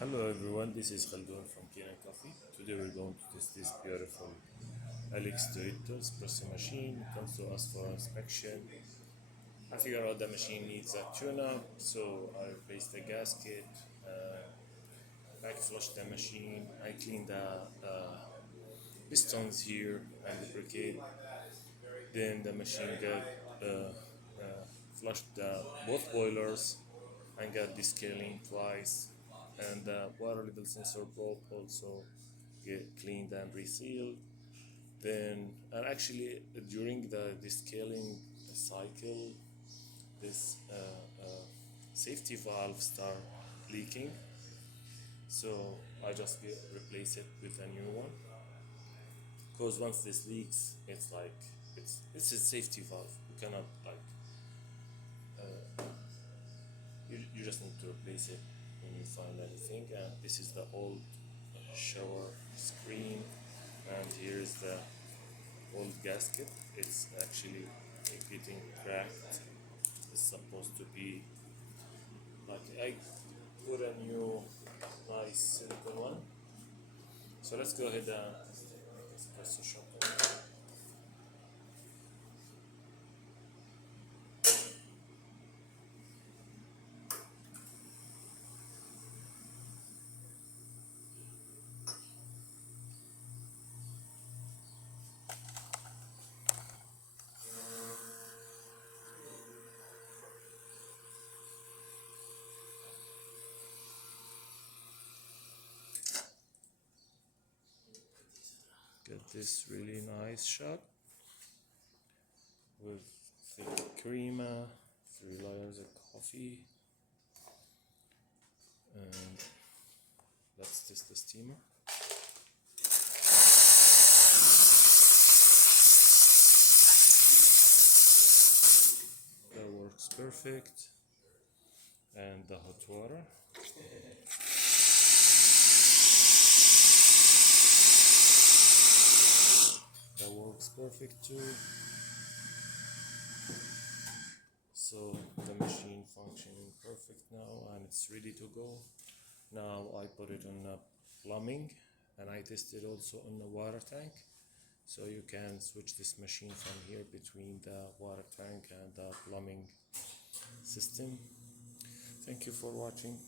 Hello everyone, this is Khaldun from Kanen Coffee. Today we're going to test this beautiful espresso machine. It comes to us for inspection. I figured out the machine needs a tune-up, so I replaced the gasket, back flushed the machine, I cleaned the pistons here and the brigade. Then the machine got flushed both boilers and got descaling twice, and the water level sensor probe also get cleaned and resealed. Then, and actually, during the descaling cycle, this safety valve start leaking. So I just replace it with a new one. Because once this leaks, it's like it's a safety valve. You cannot like you just need to replace it when you find anything. And this is the old shower screen, and here is the old gasket. It's actually getting cracked. It's supposed to be like I put a new nice silicone one. So let's go ahead and espresso shop. Get this really nice shot with thick crema, 3 layers of coffee, and let's test the steamer. That works perfect, and the hot water. That works perfect too. So the machine functioning perfect now, and it's ready to go. Now I put it on plumbing, and I tested also on the water tank. So you can switch this machine from here between the water tank and the plumbing system. Thank you for watching.